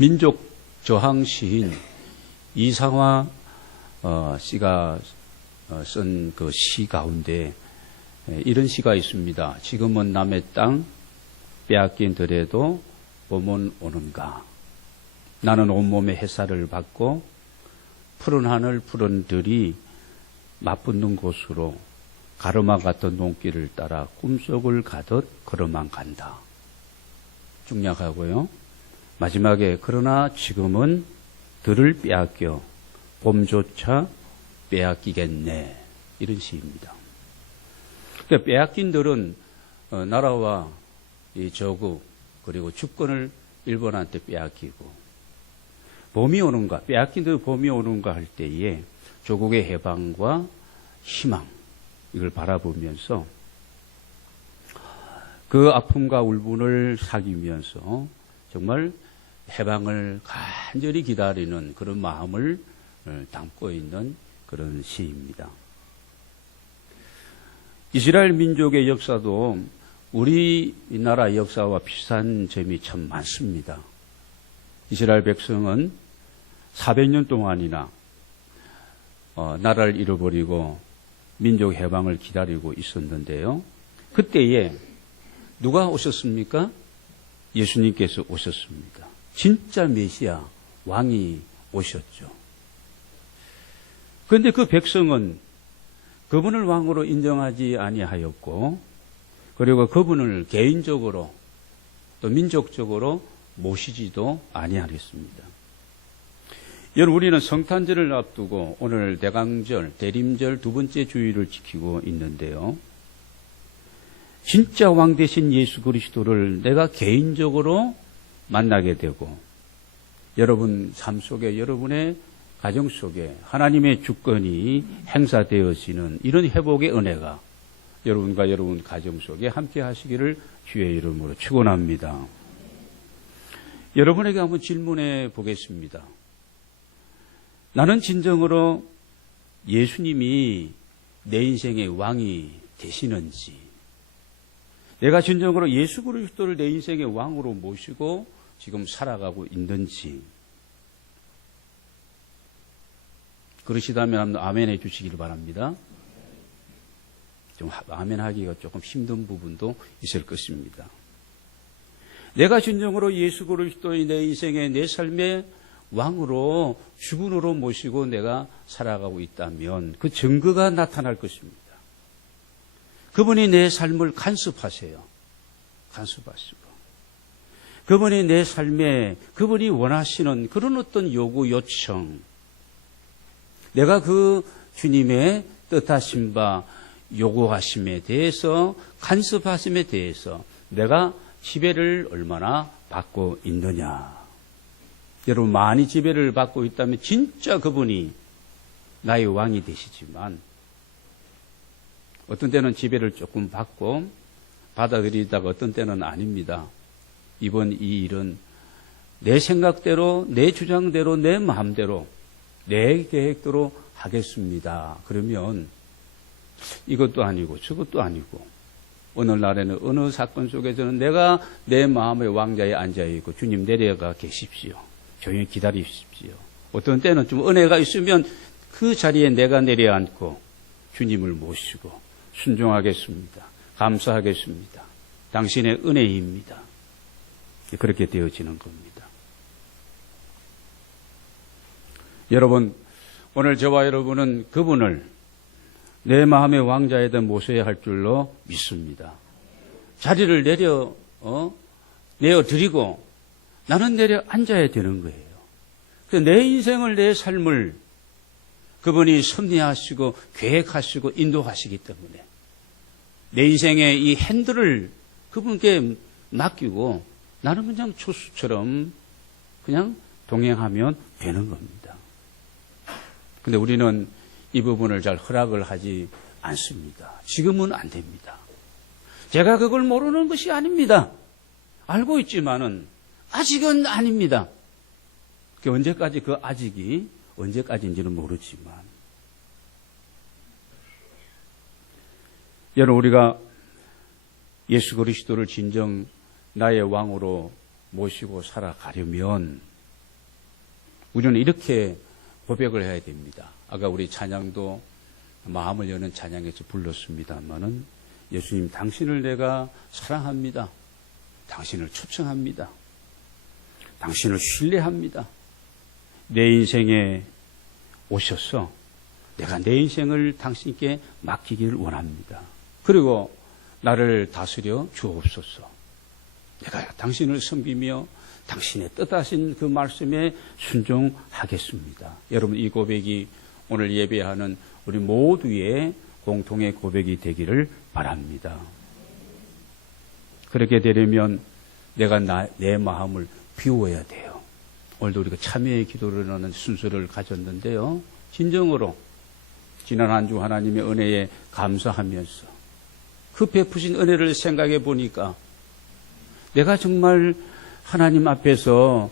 민족 저항 시인 이상화 씨가 쓴 그 시 가운데 이런 시가 있습니다. 지금은 남의 땅 빼앗긴 들에도 봄은 오는가. 나는 온몸에 햇살을 받고 푸른 하늘 푸른 들이 맞붙는 곳으로 가르마 같은 눈길을 따라 꿈속을 가듯 걸어만 간다. 중략하고요. 마지막에 그러나 지금은 들을 빼앗겨 봄조차 빼앗기겠네. 이런 시입니다. 그러니까 빼앗긴 들은 나라와 이 저국 그리고 주권을 일본한테 빼앗기고 봄이 오는가, 빼앗긴 들 봄이 오는가 할 때에 조국의 해방과 희망 이걸 바라보면서 그 아픔과 울분을 사귀면서 정말 해방을 간절히 기다리는 그런 마음을 담고 있는 그런 시입니다. 이스라엘 민족의 역사도 우리나라 역사와 비슷한 점이 참 많습니다. 이스라엘 백성은 400년 동안이나 나라를 잃어버리고 민족 해방을 기다리고 있었는데요. 그때에 누가 오셨습니까? 예수님께서 오셨습니다. 진짜 메시아 왕이 오셨죠. 그런데 그 백성은 그분을 왕으로 인정하지 아니하였고 그리고 그분을 개인적으로 또 민족적으로 모시지도 아니하였습니다. 여러분, 우리는 성탄절을 앞두고 오늘 대강절, 대림절 두 번째 주일을 지키고 있는데요. 진짜 왕 되신 예수 그리스도를 내가 개인적으로 만나게 되고 여러분 삶 속에 여러분의 가정 속에 하나님의 주권이 행사되어지는 이런 회복의 은혜가 여러분과 여러분 가정 속에 함께 하시기를 주의 이름으로 축원합니다. 여러분에게 한번 질문해 보겠습니다. 나는 진정으로 예수님이 내 인생의 왕이 되시는지, 내가 진정으로 예수 그리스도를 내 인생의 왕으로 모시고 지금 살아가고 있는지, 그러시다면 아멘 해 주시기를 바랍니다. 좀 아멘 하기가 조금 힘든 부분도 있을 것입니다. 내가 진정으로 예수 그리스도의 내 인생의 내 삶의 왕으로 주군으로 모시고 내가 살아가고 있다면 그 증거가 나타날 것입니다. 그분이 내 삶을 간섭하세요. 간섭하시고 그분이 내 삶에 그분이 원하시는 그런 어떤 요구 요청, 내가 그 주님의 뜻하신 바 요구하심에 대해서 간섭하심에 대해서 내가 지배를 얼마나 받고 있느냐. 여러분, 많이 지배를 받고 있다면 진짜 그분이 나의 왕이 되시지만 어떤 때는 지배를 조금 받고 받아들이다가 어떤 때는 아닙니다. 이번 이 일은 내 생각대로, 내 주장대로, 내 마음대로, 내 계획대로 하겠습니다. 그러면 이것도 아니고 저것도 아니고 오늘날에는 어느 사건 속에서는 내가 내 마음의 왕자에 앉아있고 주님 내려가 계십시오. 조용히 기다리십시오. 어떤 때는 좀 은혜가 있으면 그 자리에 내가 내려앉고 주님을 모시고 순종하겠습니다. 감사하겠습니다. 당신의 은혜입니다. 그렇게 되어지는 겁니다. 여러분, 오늘 저와 여러분은 그분을 내 마음의 왕자에다 모셔야 할 줄로 믿습니다. 자리를 내어드리고 나는 내려 앉아야 되는 거예요. 내 인생을, 내 삶을 그분이 섭리하시고 계획하시고 인도하시기 때문에 내 인생의 이 핸들을 그분께 맡기고 나는 그냥 초수처럼 그냥 동행하면 되는 겁니다. 근데 우리는 이 부분을 잘 허락을 하지 않습니다. 지금은 안 됩니다. 제가 그걸 모르는 것이 아닙니다. 알고 있지만은 아직은 아닙니다. 언제까지 그 아직이 언제까지인지는 모르지만 여러분, 우리가 예수 그리스도를 진정 나의 왕으로 모시고 살아가려면 우리는 이렇게 고백을 해야 됩니다. 아까 우리 찬양도 마음을 여는 찬양에서 불렀습니다마는 예수님, 당신을 내가 사랑합니다. 당신을 초청합니다. 당신을 신뢰합니다. 내 인생에 오셔서 내가 내 인생을 당신께 맡기기를 원합니다. 그리고 나를 다스려 주옵소서. 내가 당신을 섬기며 당신의 뜻하신 그 말씀에 순종하겠습니다. 여러분, 이 고백이 오늘 예배하는 우리 모두의 공통의 고백이 되기를 바랍니다. 그렇게 되려면 내가 내 마음을 비워야 돼요. 오늘도 우리가 참회의 기도를 하는 순서를 가졌는데요. 진정으로 지난 한 주 하나님의 은혜에 감사하면서 그 베푸신 은혜를 생각해 보니까 내가 정말 하나님 앞에서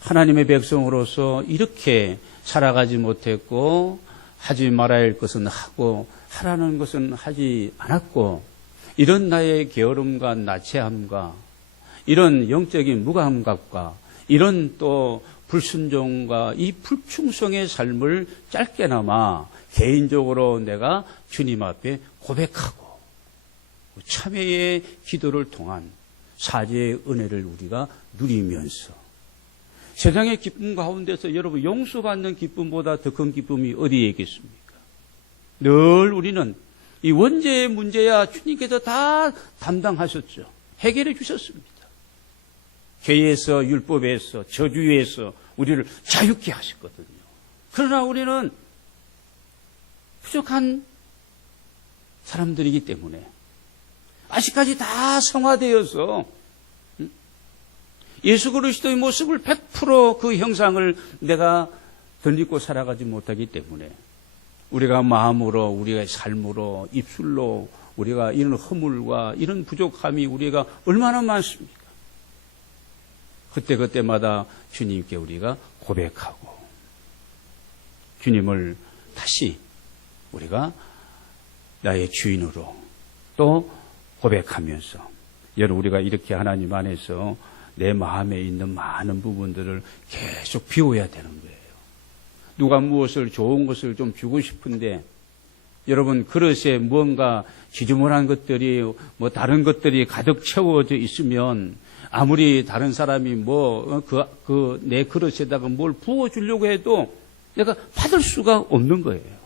하나님의 백성으로서 이렇게 살아가지 못했고, 하지 말아야 할 것은 하고 하라는 것은 하지 않았고, 이런 나의 게으름과 나체함과 이런 영적인 무감각과 이런 또 불순종과 이 불충성의 삶을 짧게나마 개인적으로 내가 주님 앞에 고백하고 참회의 기도를 통한 사죄의 은혜를 우리가 누리면서 세상의 기쁨 가운데서 여러분, 용서받는 기쁨보다 더 큰 기쁨이 어디에 있겠습니까? 늘 우리는 이 원죄의 문제야 주님께서 다 담당하셨죠. 해결해 주셨습니다. 죄에서, 율법에서, 저주에서 우리를 자유케 하셨거든요. 그러나 우리는 부족한 사람들이기 때문에 아직까지 다 성화되어서 예수 그리스도의 모습을 100% 그 형상을 내가 덧입고 살아가지 못하기 때문에 우리가 마음으로, 우리가 삶으로, 입술로 우리가 이런 허물과 이런 부족함이 우리가 얼마나 많습니까? 그때마다 주님께 우리가 고백하고 주님을 다시 우리가 나의 주인으로 또 고백하면서, 여러분, 우리가 이렇게 하나님 안에서 내 마음에 있는 많은 부분들을 계속 비워야 되는 거예요. 누가 무엇을, 좋은 것을 좀 주고 싶은데 여러분, 그릇에 뭔가 지저분한 것들이, 다른 것들이 가득 채워져 있으면 아무리 다른 사람이 내 그릇에다가 뭘 부어주려고 해도 내가 받을 수가 없는 거예요.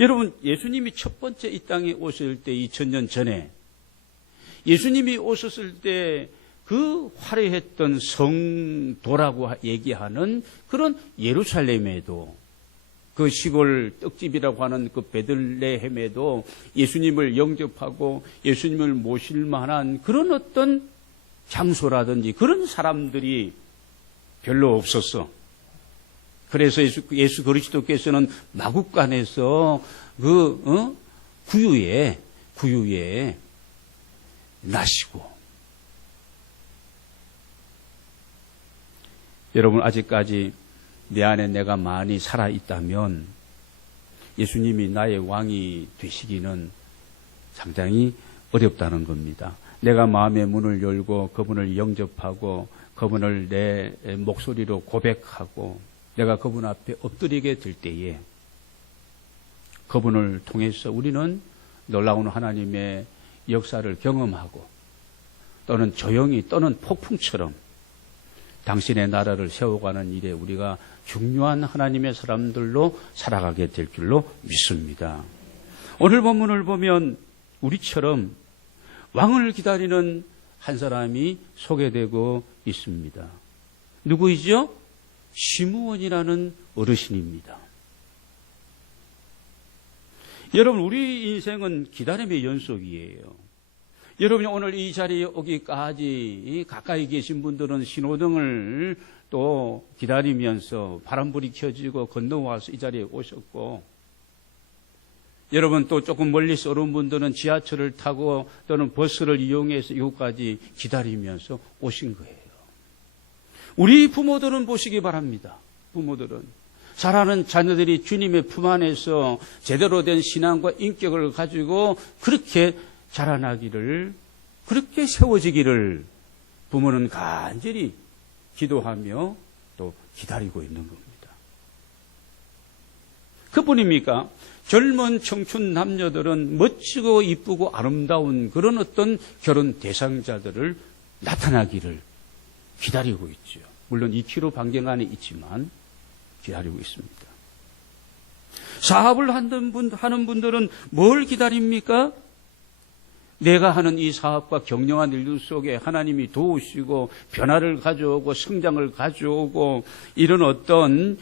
여러분, 예수님이 첫 번째 이 땅에 오실 때 2000년 전에 예수님이 오셨을 때 그 화려했던 성도라고 얘기하는 그런 예루살렘에도, 그 시골 떡집이라고 하는 그 베들레헴에도 예수님을 영접하고 예수님을 모실 만한 그런 어떤 장소라든지 그런 사람들이 별로 없었어. 그래서 예수 그리스도께서는 마국간에서 구유에 나시고, 여러분, 아직까지 내 안에 내가 많이 살아있다면 예수님이 나의 왕이 되시기는 상당히 어렵다는 겁니다. 내가 마음의 문을 열고 그분을 영접하고 그분을 내 목소리로 고백하고 내가 그분 앞에 엎드리게 될 때에 그분을 통해서 우리는 놀라운 하나님의 역사를 경험하고, 또는 조용히 떠는 폭풍처럼 당신의 나라를 세워가는 일에 우리가 중요한 하나님의 사람들로 살아가게 될 줄로 믿습니다. 오늘 본문을 보면 우리처럼 왕을 기다리는 한 사람이 소개되고 있습니다. 누구이죠? 시므온이라는 어르신입니다. 여러분, 우리 인생은 기다림의 연속이에요. 여러분이 오늘 이 자리에 오기까지 가까이 계신 분들은 신호등을 또 기다리면서 바람불이 켜지고 건너와서 이 자리에 오셨고, 여러분 또 조금 멀리서 오는 분들은 지하철을 타고 또는 버스를 이용해서 이곳까지 기다리면서 오신 거예요. 우리 부모들은 보시기 바랍니다. 부모들은 자라는 자녀들이 주님의 품 안에서 제대로 된 신앙과 인격을 가지고 그렇게 자라나기를, 그렇게 세워지기를 부모는 간절히 기도하며 또 기다리고 있는 겁니다. 그뿐입니까? 젊은 청춘 남녀들은 멋지고 이쁘고 아름다운 그런 어떤 결혼 대상자들을 나타나기를 기다리고 있죠. 물론 2km 반경 안에 있지만 기다리고 있습니다. 사업을 하는 분들은 뭘 기다립니까? 내가 하는 이 사업과 경영한 일들 속에 하나님이 도우시고 변화를 가져오고 성장을 가져오고 이런 어떤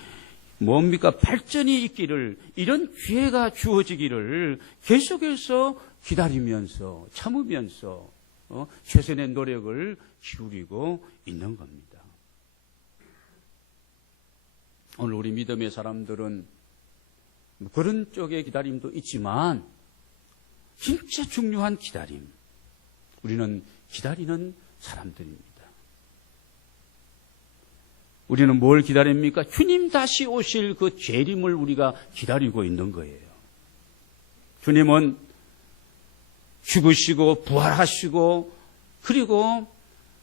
발전이 있기를, 이런 기회가 주어지기를 계속해서 기다리면서 참으면서 최선의 노력을 기울이고 있는 겁니다. 오늘 우리 믿음의 사람들은 그런 쪽의 기다림도 있지만 진짜 중요한 기다림, 우리는 기다리는 사람들입니다. 우리는 뭘 기다립니까? 주님 다시 오실 그 재림을 우리가 기다리고 있는 거예요. 주님은 죽으시고 부활하시고 그리고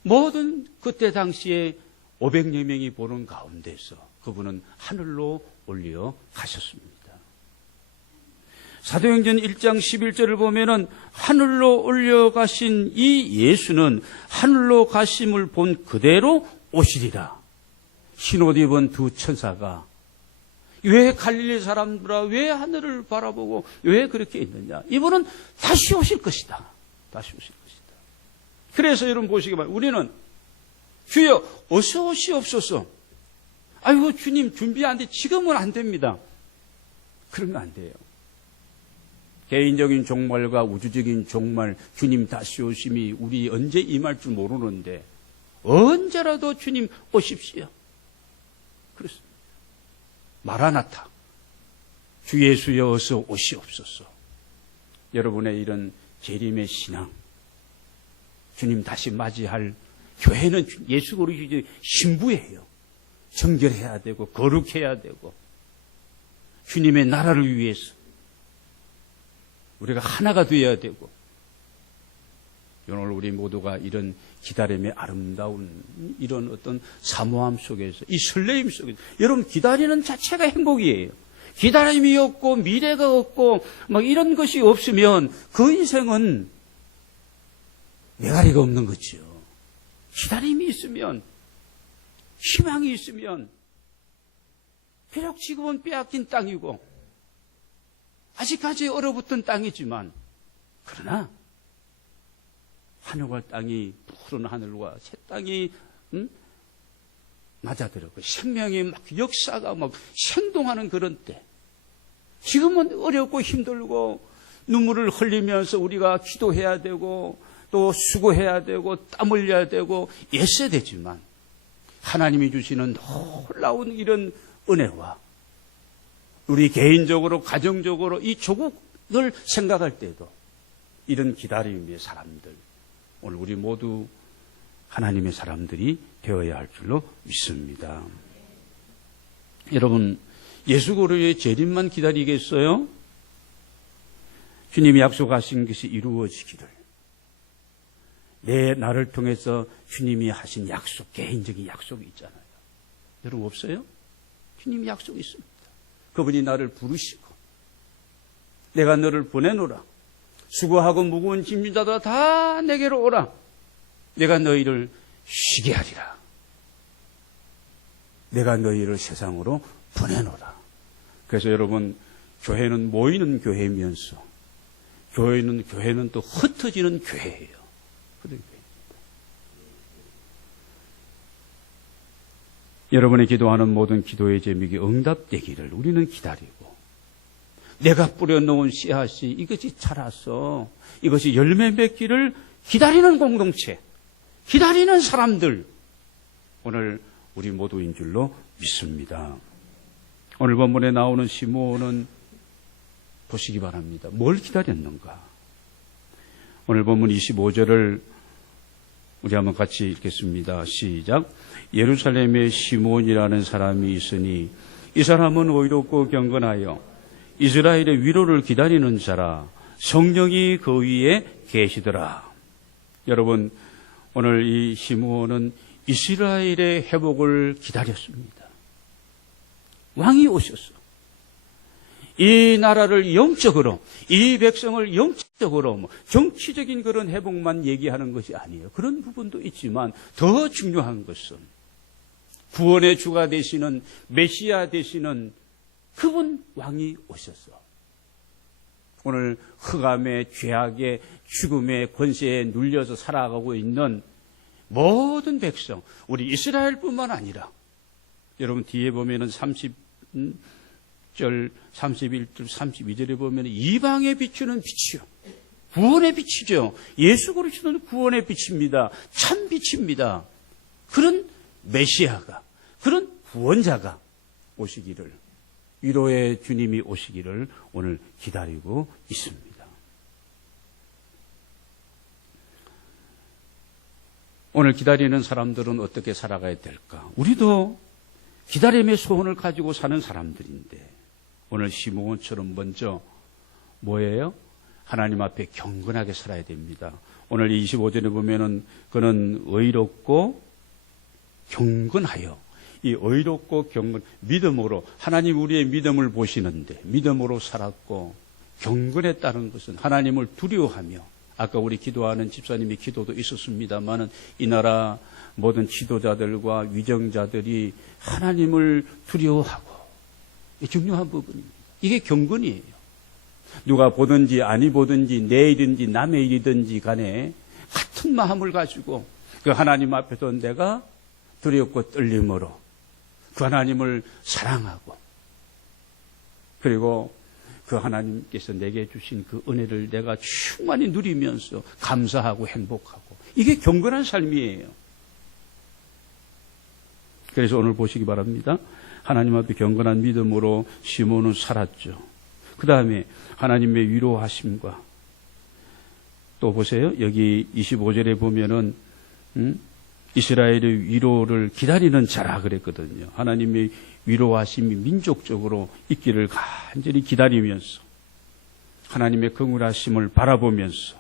모든 그때 당시에 500여 명이 보는 가운데서 그분은 하늘로 올려가셨습니다. 사도행전 1장 11절을 보면은 하늘로 올려가신 이 예수는 하늘로 가심을 본 그대로 오시리라. 흰옷 입은 두 천사가 왜 갈릴리 사람들아 왜 하늘을 바라보고 왜 그렇게 있느냐? 이분은 다시 오실 것이다. 다시 오실 것이다. 그래서 여러분 보시기 바랍니다. 우리는 주여 어서 오시옵소서. 아이고 주님 준비 안 돼. 지금은 안 됩니다. 그러면 안 돼요. 개인적인 종말과 우주적인 종말, 주님 다시 오심이 우리 언제 임할 줄 모르는데 언제라도 주님 오십시오. 그렇습니다. 마라나타, 주 예수여 어서 오시옵소서. 여러분의 이런 재림의 신앙, 주님 다시 맞이할 교회는 예수 그리스도의 신부예요. 정결해야 되고 거룩해야 되고 주님의 나라를 위해서 우리가 하나가 되어야 되고, 오늘 우리 모두가 이런 기다림의 아름다운 이런 어떤 사모함 속에서, 이 설레임 속에서, 여러분 기다리는 자체가 행복이에요. 기다림이 없고 미래가 없고 막 이런 것이 없으면 그 인생은 메가리가 없는 거죠. 기다림이 있으면, 희망이 있으면, 비록 지금은 빼앗긴 땅이고 아직까지 얼어붙은 땅이지만, 그러나 하늘과 땅이, 푸른 하늘과 새 땅이 맞아들었고 생명의 막 역사가 막 생동하는 그런 때, 지금은 어렵고 힘들고 눈물을 흘리면서 우리가 기도해야 되고 또 수고해야 되고 땀 흘려야 되고 애써야 되지만, 하나님이 주시는 놀라운 이런 은혜와 우리 개인적으로 가정적으로 이 조국을 생각할 때도 이런 기다림의 사람들, 오늘 우리 모두 하나님의 사람들이 되어야 할 줄로 믿습니다. 여러분, 예수 그리스도의 재림만 기다리겠어요? 주님이 약속하신 것이 이루어지기를, 내 나를 통해서 주님이 하신 약속, 개인적인 약속이 있잖아요. 여러분 없어요? 주님이 약속이 있습니다. 그분이 나를 부르시고 내가 너를 보내노라. 수고하고 무거운 짐진 자들아 다 내게로 오라. 내가 너희를 쉬게 하리라. 내가 너희를 세상으로 보내노라. 그래서 여러분, 교회는 모이는 교회이면서 교회는 또 흩어지는 교회예요. 여러분이 기도하는 모든 기도의 제목이 응답되기를 우리는 기다리고, 내가 뿌려놓은 씨앗이 이것이 자라서 이것이 열매 맺기를 기다리는 공동체, 기다리는 사람들, 오늘 우리 모두인 줄로 믿습니다. 오늘 본문에 나오는 시므온은 보시기 바랍니다. 뭘 기다렸는가? 오늘 본문 25절을 우리 한번 같이 읽겠습니다. 시작. 예루살렘에 시므온이라는 사람이 있으니 이 사람은 의롭고 경건하여 이스라엘의 위로를 기다리는 자라. 성령이 그 위에 계시더라. 여러분, 오늘 이 시므온은 이스라엘의 회복을 기다렸습니다. 왕이 오셨어. 이 나라를 영적으로, 이 백성을 영적으로 정치적인 그런 회복만 얘기하는 것이 아니에요. 그런 부분도 있지만 더 중요한 것은 구원의 주가 되시는 메시아 되시는 그분 왕이 오셨어. 오늘 흑암의 죄악의 죽음의 권세에 눌려서 살아가고 있는 모든 백성, 우리 이스라엘뿐만 아니라 여러분 뒤에 보면은 30절, 31절, 32절에 보면 이방에 비추는 빛이요. 구원의 빛이죠. 예수 그리스도는 구원의 빛입니다. 참 빛입니다. 그런 메시아가, 그런 구원자가 오시기를, 위로의 주님이 오시기를 오늘 기다리고 있습니다. 오늘 기다리는 사람들은 어떻게 살아가야 될까? 우리도 기다림의 소원을 가지고 사는 사람들인데 오늘 시므온처럼 먼저 뭐예요? 하나님 앞에 경건하게 살아야 됩니다. 오늘 25절에 보면은 그는 의롭고 경건하여, 이 의롭고 경건, 믿음으로 하나님 우리의 믿음을 보시는데 믿음으로 살았고, 경건했다는 것은 하나님을 두려워하며, 아까 우리 기도하는 집사님의 기도도 있었습니다만은 이 나라 모든 지도자들과 위정자들이 하나님을 두려워하고, 이게 중요한 부분입니다. 이게 경건이에요. 누가 보든지 아니 보든지 내 일인지 남의 일이든지 간에 같은 마음을 가지고 그 하나님 앞에서 내가 두렵고 떨림으로 그 하나님을 사랑하고, 그리고 그 하나님께서 내게 주신 그 은혜를 내가 충만히 누리면서 감사하고 행복하고, 이게 경건한 삶이에요. 그래서 오늘 보시기 바랍니다. 하나님 앞에 경건한 믿음으로 시몬은 살았죠. 그 다음에 하나님의 위로하심과, 또 보세요. 여기 25절에 보면은 이스라엘의 위로를 기다리는 자라 그랬거든요. 하나님의 위로하심이 민족적으로 있기를 간절히 기다리면서 하나님의 긍휼하심을 바라보면서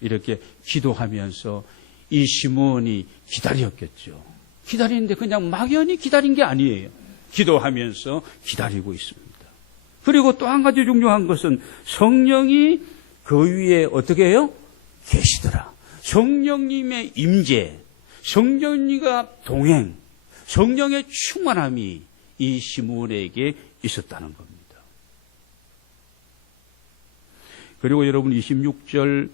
이렇게 기도하면서 이 시므온이 기다렸겠죠. 기다리는데 그냥 막연히 기다린 게 아니에요. 기도하면서 기다리고 있습니다. 그리고 또 한 가지 중요한 것은 성령이 그 위에 어떻게 해요? 계시더라. 성령님의 임재, 성령님과 동행, 성령의 충만함이 이 시므온에게 있었다는 겁니다. 그리고 여러분 26절,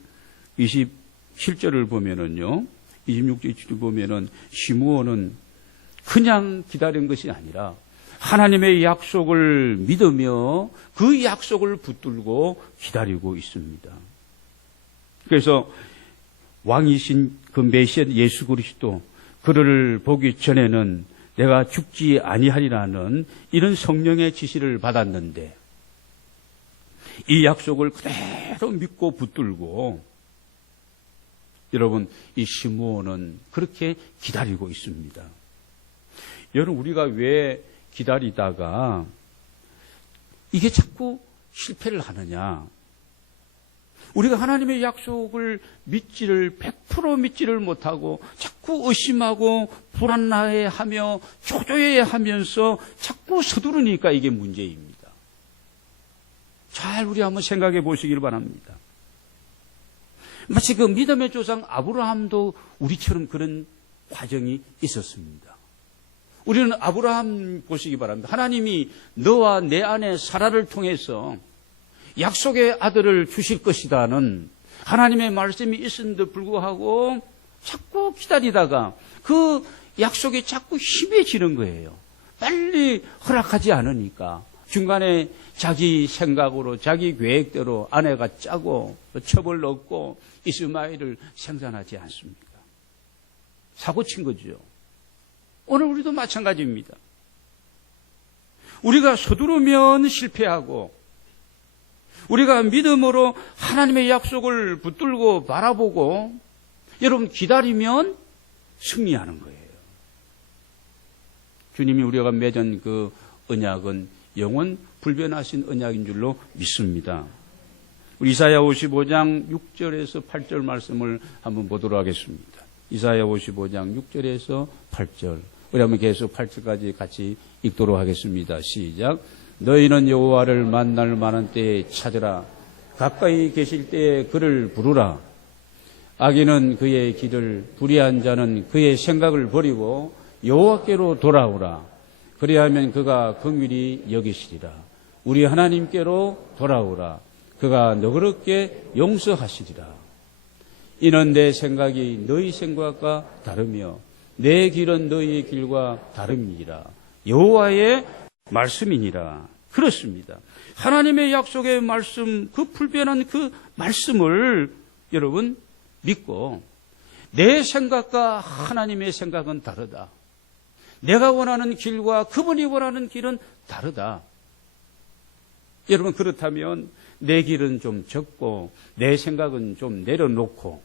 27절을 보면은요, 26절을 보면은 시므온은 그냥 기다린 것이 아니라 하나님의 약속을 믿으며 그 약속을 붙들고 기다리고 있습니다. 그래서 왕이신 그 메시아 예수 그리스도, 그를 보기 전에는 내가 죽지 아니하리라는 이런 성령의 지시를 받았는데 이 약속을 그대로 믿고 붙들고, 여러분 이 시므온은 그렇게 기다리고 있습니다. 여러분 우리가 왜 기다리다가 이게 자꾸 실패를 하느냐? 우리가 하나님의 약속을 100% 믿지를 못하고 자꾸 의심하고 불안해하며 초조해하면서 자꾸 서두르니까 이게 문제입니다. 잘 우리 한번 생각해 보시길 바랍니다. 마치 그 믿음의 조상 아브라함도 우리처럼 그런 과정이 있었습니다. 우리는 아브라함 보시기 바랍니다. 하나님이 너와 내 아내 사라를 통해서 약속의 아들을 주실 것이다는 하나님의 말씀이 있었는데 불구하고 자꾸 기다리다가 그 약속이 자꾸 희미해지는 거예요. 빨리 허락하지 않으니까 중간에 자기 생각으로 자기 계획대로 아내가 짜고 첩을 얻고 이스마엘을 생산하지 않습니까? 사고 친 거죠. 오늘 우리도 마찬가지입니다. 우리가 서두르면 실패하고 우리가 믿음으로 하나님의 약속을 붙들고 바라보고 여러분 기다리면 승리하는 거예요. 주님이 우리가 맺은 그 언약은 영원 불변하신 언약인 줄로 믿습니다. 우리 이사야 55장 6절에서 8절 말씀을 한번 보도록 하겠습니다. 이사야 55장 6절에서 8절. 우리 한번 계속 8절까지 같이 읽도록 하겠습니다. 시작. 너희는 여호와를 만날 만한 때에 찾으라. 가까이 계실 때에 그를 부르라. 악인은 그의 길을, 불의한 자는 그의 생각을 버리고 여호와께로 돌아오라. 그리하면 그가 긍휼히 여기시리라. 우리 하나님께로 돌아오라. 그가 너그럽게 용서하시리라. 이는 내 생각이 너희 생각과 다르며 내 길은 너희의 길과 다름이니라. 여호와의 말씀이니라. 그렇습니다. 하나님의 약속의 말씀, 그 불변한 그 말씀을 여러분 믿고 내 생각과 하나님의 생각은 다르다. 내가 원하는 길과 그분이 원하는 길은 다르다. 여러분 그렇다면 내 길은 좀 적고 내 생각은 좀 내려놓고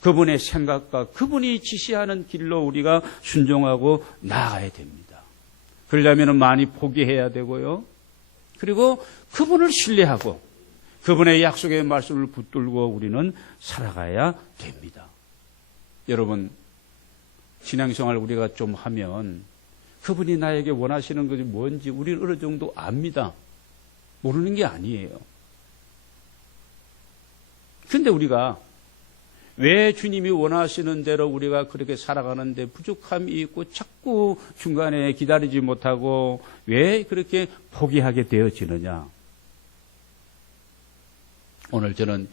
그분의 생각과 그분이 지시하는 길로 우리가 순종하고 나아가야 됩니다. 그러려면 많이 포기해야 되고요. 그리고 그분을 신뢰하고 그분의 약속의 말씀을 붙들고 우리는 살아가야 됩니다. 여러분 신앙생활 우리가 좀 하면 그분이 나에게 원하시는 것이 뭔지 우리는 어느 정도 압니다. 모르는 게 아니에요. 그런데 우리가 왜 주님이 원하시는 대로 우리가 그렇게 살아가는데 부족함이 있고 자꾸 중간에 기다리지 못하고 왜 그렇게 포기하게 되어지느냐. 오늘 저는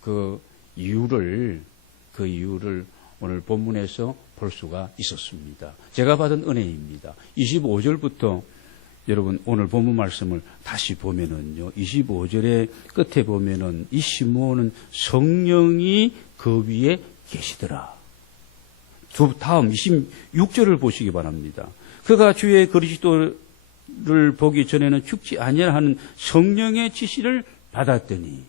그 이유를 오늘 본문에서 볼 수가 있었습니다. 제가 받은 은혜입니다. 25절부터 여러분 오늘 본문 말씀을 다시 보면은요. 25절의 끝에 보면은 이 시므온은 성령이 그 위에 계시더라. 다음 26절을 보시기 바랍니다. 그가 주의 그리스도를 보기 전에는 죽지 아니하라 하는 성령의 지시를 받았더니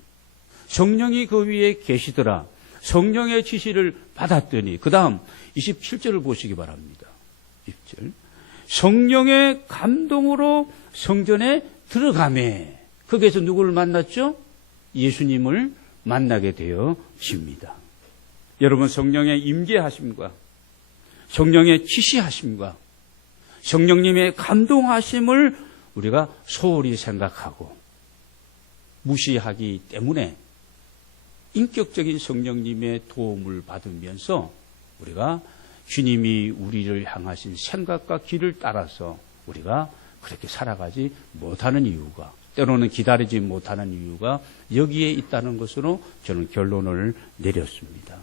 성령이 그 위에 계시더라. 성령의 지시를 받았더니 그 다음 27절을 보시기 바랍니다. 20절. 성령의 감동으로 성전에 들어가매 거기에서 누구를 만났죠? 예수님을 만나게 되어집니다. 여러분 성령의 임재하심과 성령의 지시하심과 성령님의 감동하심을 우리가 소홀히 생각하고 무시하기 때문에 인격적인 성령님의 도움을 받으면서 우리가 주님이 우리를 향하신 생각과 길을 따라서 우리가 그렇게 살아가지 못하는 이유가 때로는 기다리지 못하는 이유가 여기에 있다는 것으로 저는 결론을 내렸습니다.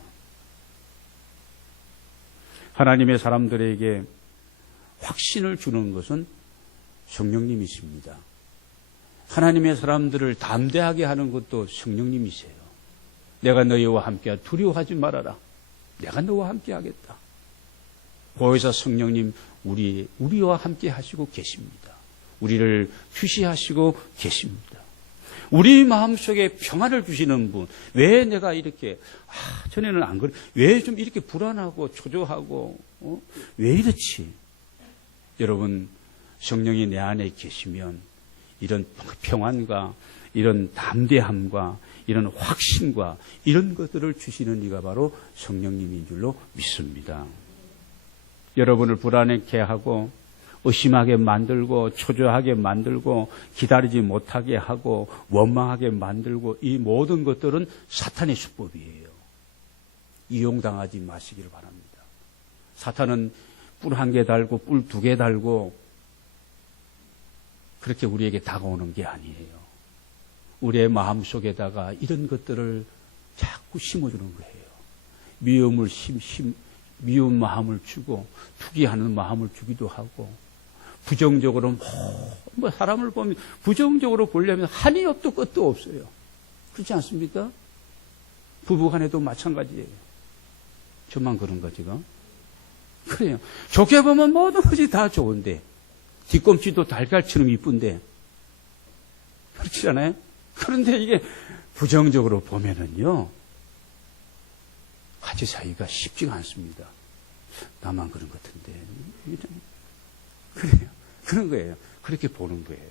하나님의 사람들에게 확신을 주는 것은 성령님이십니다. 하나님의 사람들을 담대하게 하는 것도 성령님이세요. 내가 너희와 함께 두려워하지 말아라. 내가 너와 함께 하겠다. 보혜사 성령님 우리와 함께 하시고 계십니다. 우리를 주시하시고 계십니다. 우리 마음속에 평안을 주시는 분. 왜 내가 이렇게 전에는 안 그래. 왜 좀 이렇게 불안하고 초조하고 왜 이렇지? 여러분 성령이 내 안에 계시면 이런 평안과 이런 담대함과 이런 확신과 이런 것들을 주시는 이가 바로 성령님인 줄로 믿습니다. 여러분을 불안하게 하고 의심하게 만들고 초조하게 만들고 기다리지 못하게 하고 원망하게 만들고 이 모든 것들은 사탄의 수법이에요. 이용당하지 마시기를 바랍니다. 사탄은 뿔 한 개 달고 뿔 두 개 달고 그렇게 우리에게 다가오는 게 아니에요. 우리의 마음속에다가 이런 것들을 자꾸 심어주는 거예요. 미운 마음을 주고 투기하는 마음을 주기도 하고 부정적으로 뭐 사람을 보면 부정적으로 보려면 한이 없도 끝도 없어요. 그렇지 않습니까? 부부간에도 마찬가지예요. 저만 그런가 지금? 그래요. 좋게 보면 모든 것이 다 좋은데 뒤꿈치도 달걀처럼 이쁜데 그렇지 않아요? 그런데 이게 부정적으로 보면은요 가지 사이가 쉽지가 않습니다. 나만 그런 것 같은데. 그래요. 그런 거예요. 그렇게 보는 거예요.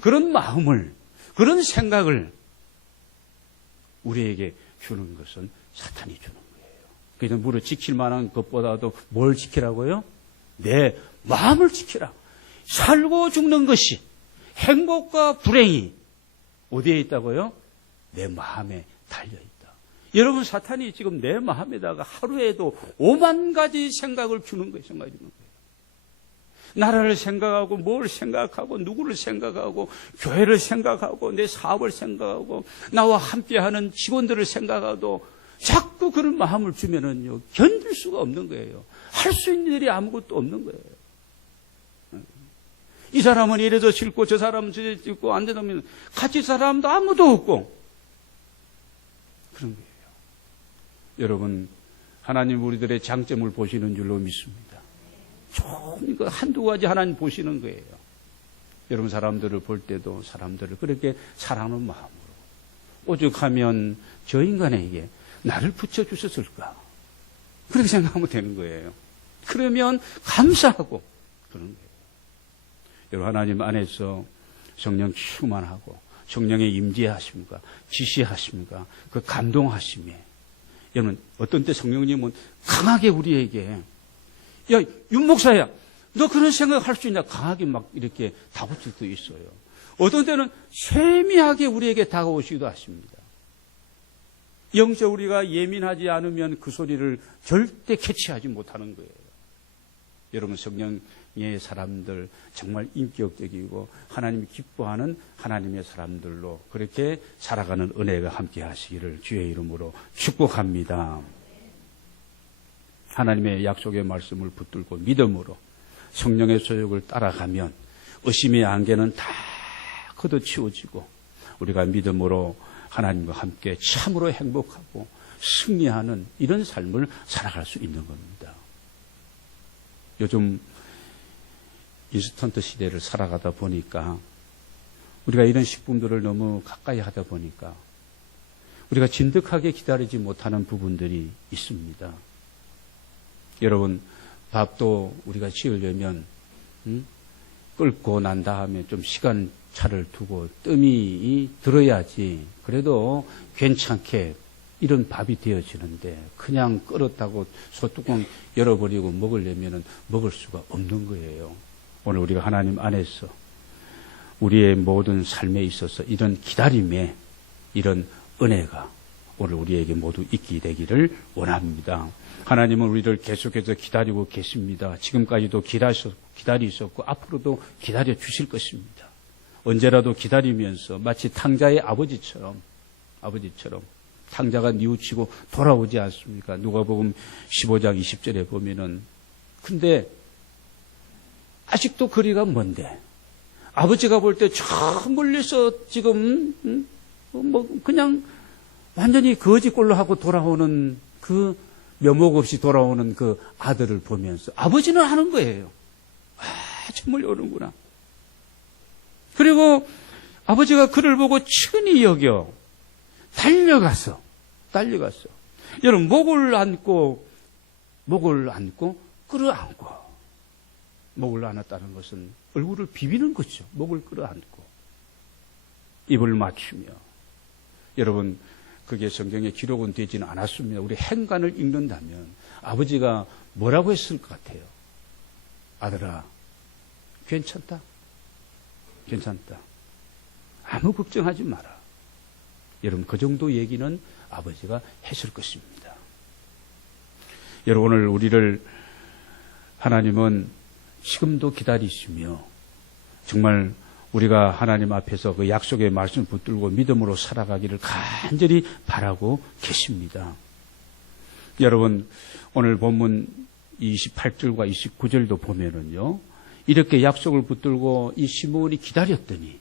그런 마음을, 그런 생각을 우리에게 주는 것은 사탄이 주는 거예요. 그래서 무릇 지킬 만한 것보다도 뭘 지키라고요? 내 마음을 지키라. 살고 죽는 것이, 행복과 불행이 어디에 있다고요? 내 마음에 달려있다. 여러분, 사탄이 지금 내 마음에다가 하루에도 5만 가지 생각을 주는 거예요. 생각이 주는 거예요. 나라를 생각하고, 뭘 생각하고, 누구를 생각하고, 교회를 생각하고, 내 사업을 생각하고, 나와 함께하는 직원들을 생각하고, 자꾸 그런 마음을 주면은요, 견딜 수가 없는 거예요. 할 수 있는 일이 아무것도 없는 거예요. 이 사람은 이래서 싫고, 저 사람은 저래 싫고, 안 되면 같이 사람도 아무도 없고, 그런 거예요. 여러분, 하나님 우리들의 장점을 보시는 줄로 믿습니다. 좋은 거 한두 가지 하나님 보시는 거예요. 여러분, 사람들을 볼 때도 사람들을 그렇게 사랑하는 마음으로, 오죽하면 저 인간에게 나를 붙여주셨을까? 그렇게 생각하면 되는 거예요. 그러면 감사하고 그런 거예요. 여러분, 하나님 안에서 성령 충만하고 성령의 임재하심과 지시하심과 그 감동하심에, 여러분, 어떤 때 성령님은 강하게 우리에게, 야, 윤 목사야, 너 그런 생각할 수 있냐? 강하게 막 이렇게 다가칠 수도 있어요. 어떤 때는 세미하게 우리에게 다가오시기도 하십니다. 영적 우리가 예민하지 않으면 그 소리를 절대 캐치하지 못하는 거예요. 여러분, 성령의 사람들 정말 인격적이고 하나님이 기뻐하는 하나님의 사람들로 그렇게 살아가는 은혜가 함께 하시기를 주의 이름으로 축복합니다. 하나님의 약속의 말씀을 붙들고 믿음으로 성령의 소욕을 따라가면 의심의 안개는 다 걷어치워지고 우리가 믿음으로 하나님과 함께 참으로 행복하고 승리하는 이런 삶을 살아갈 수 있는 겁니다. 요즘 인스턴트 시대를 살아가다 보니까 우리가 이런 식품들을 너무 가까이 하다 보니까 우리가 진득하게 기다리지 못하는 부분들이 있습니다. 여러분, 밥도 우리가 지으려면 끓고 난 다음에 좀 시간 차를 두고 뜸이 들어야지 그래도 괜찮게 이런 밥이 되어지는데 그냥 끓었다고 소뚜껑 열어버리고 먹으려면 먹을 수가 없는 거예요. 오늘 우리가 하나님 안에서 우리의 모든 삶에 있어서 이런 기다림에 이런 은혜가 오늘 우리에게 모두 있게 되기를 원합니다. 하나님은 우리를 계속해서 기다리고 계십니다. 지금까지도 기다리셨고 앞으로도 기다려 주실 것입니다. 언제라도 기다리면서 마치 탕자의 아버지처럼 탕자가 뉘우치고 돌아오지 않습니까? 누가복음 15장 20절에 보면은, 근데 아직도 거리가 먼데 아버지가 볼 때 저 멀리서 지금 그냥 완전히 거지꼴로 하고 돌아오는 그 면목 없이 돌아오는 그 아들을 보면서 아버지는 하는 거예요. 아, 정말 오는구나. 그리고 아버지가 그를 보고 친히 여겨 달려가서 여러분, 목을 안고 끌어안고, 목을 안았다는 것은 얼굴을 비비는 거죠. 목을 끌어안고 입을 맞추며. 여러분, 그게 성경에 기록은 되지는 않았습니다. 우리 행간을 읽는다면 아버지가 뭐라고 했을 것 같아요? 아들아, 괜찮다. 아무 걱정하지 마라. 여러분, 그 정도 얘기는 아버지가 했을 것입니다. 여러분, 오늘 우리를 하나님은 지금도 기다리시며 정말 우리가 하나님 앞에서 그 약속의 말씀을 붙들고 믿음으로 살아가기를 간절히 바라고 계십니다. 여러분, 오늘 본문 28절과 29절도 보면은요, 이렇게 약속을 붙들고 이 시몬이 기다렸더니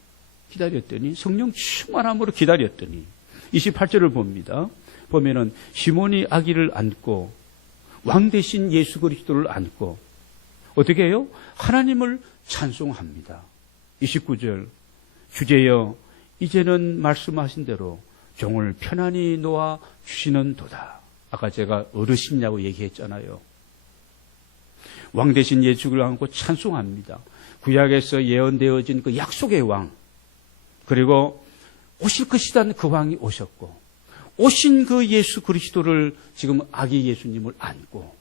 성령 충만함으로 기다렸더니 28절을 봅니다. 보면은 시몬이 아기를 안고 왕 대신 예수 그리스도를 안고 어떻게 해요? 하나님을 찬송합니다. 29절, 주제여 이제는 말씀하신 대로 종을 편안히 놓아 주시는 도다. 아까 제가 어르신이라고 얘기했잖아요. 왕 대신 예수를 안고 찬송합니다. 구약에서 예언되어진 그 약속의 왕, 그리고 오실 것이라는 그 왕이 오셨고 오신 그 예수 그리스도를 지금 아기 예수님을 안고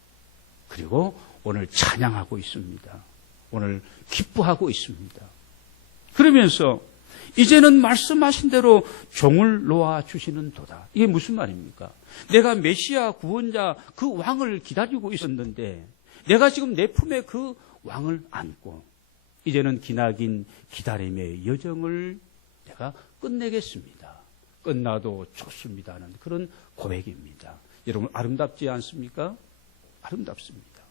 그리고 오늘 찬양하고 있습니다. 오늘 기뻐하고 있습니다. 그러면서 이제는 말씀하신 대로 종을 놓아 주시는 도다. 이게 무슨 말입니까? 내가 메시아 구원자 그 왕을 기다리고 있었는데 내가 지금 내 품에 그 왕을 안고 이제는 기나긴 기다림의 여정을 내가 끝내겠습니다. 끝나도 좋습니다는 그런 고백입니다. 여러분 아름답지 않습니까? 아름답습니다.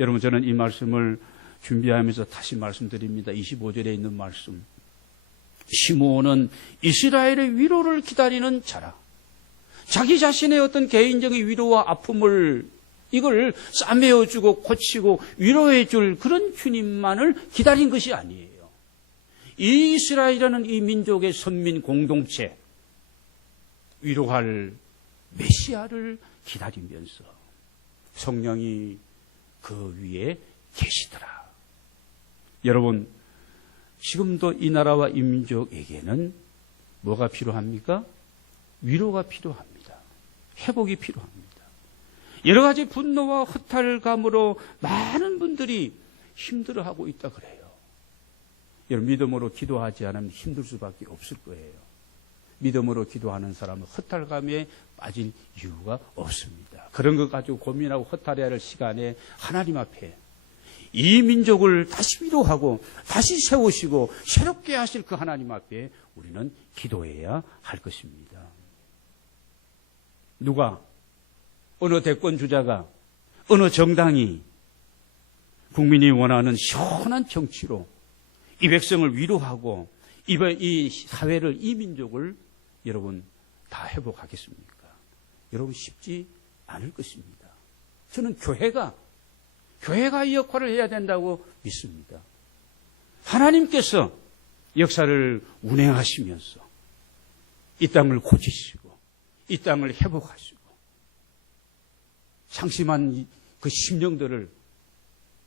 여러분 저는 이 말씀을 준비하면서 다시 말씀드립니다. 25절에 있는 말씀. 시므온은 이스라엘의 위로를 기다리는 자라. 자기 자신의 어떤 개인적인 위로와 아픔을 이걸 싸매어주고 고치고 위로해줄 그런 주님만을 기다린 것이 아니에요. 이 이스라엘이라는 이 민족의 선민 공동체 위로할 메시아를 기다리면서 성령이 그 위에 계시더라. 여러분 지금도 이 나라와 이 민족에게는 뭐가 필요합니까? 위로가 필요합니다. 회복이 필요합니다. 여러 가지 분노와 허탈감으로 많은 분들이 힘들어하고 있다 그래요. 여러분 믿음으로 기도하지 않으면 힘들 수밖에 없을 거예요. 믿음으로 기도하는 사람은 허탈감에 빠질 이유가 없습니다. 그런 것 가지고 고민하고 허탈해야 할 시간에 하나님 앞에 이 민족을 다시 위로하고 다시 세우시고 새롭게 하실 그 하나님 앞에 우리는 기도해야 할 것입니다. 누가 어느 대권 주자가 어느 정당이 국민이 원하는 시원한 정치로 이 백성을 위로하고 이 사회를 이 민족을 여러분 다 회복하겠습니까? 여러분 쉽지 않을 것입니다. 저는 교회가 이 역할을 해야 된다고 믿습니다. 하나님께서 역사를 운행하시면서 이 땅을 고치시고 이 땅을 회복하시고 상심한 그 심령들을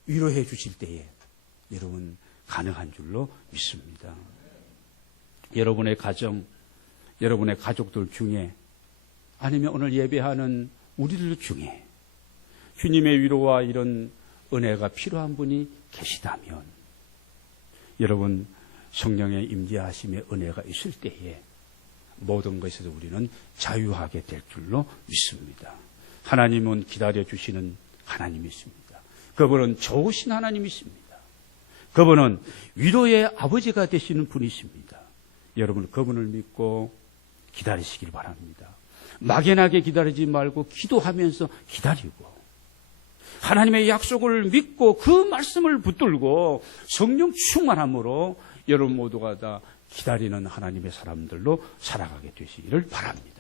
위로해 주실 때에 여러분 가능한 줄로 믿습니다. 여러분의 가정, 여러분의 가족들 중에 아니면 오늘 예배하는 우리들 중에 주님의 위로와 이런 은혜가 필요한 분이 계시다면 여러분 성령의 임재하심의 은혜가 있을 때에 모든 것에서 우리는 자유하게 될 줄로 믿습니다. 하나님은 기다려주시는 하나님이십니다. 그분은 좋으신 하나님이십니다. 그분은 위로의 아버지가 되시는 분이십니다. 여러분 그분을 믿고 기다리시길 바랍니다. 막연하게 기다리지 말고 기도하면서 기다리고 하나님의 약속을 믿고 그 말씀을 붙들고 성령 충만함으로 여러분 모두가 다 기다리는 하나님의 사람들로 살아가게 되시기를 바랍니다.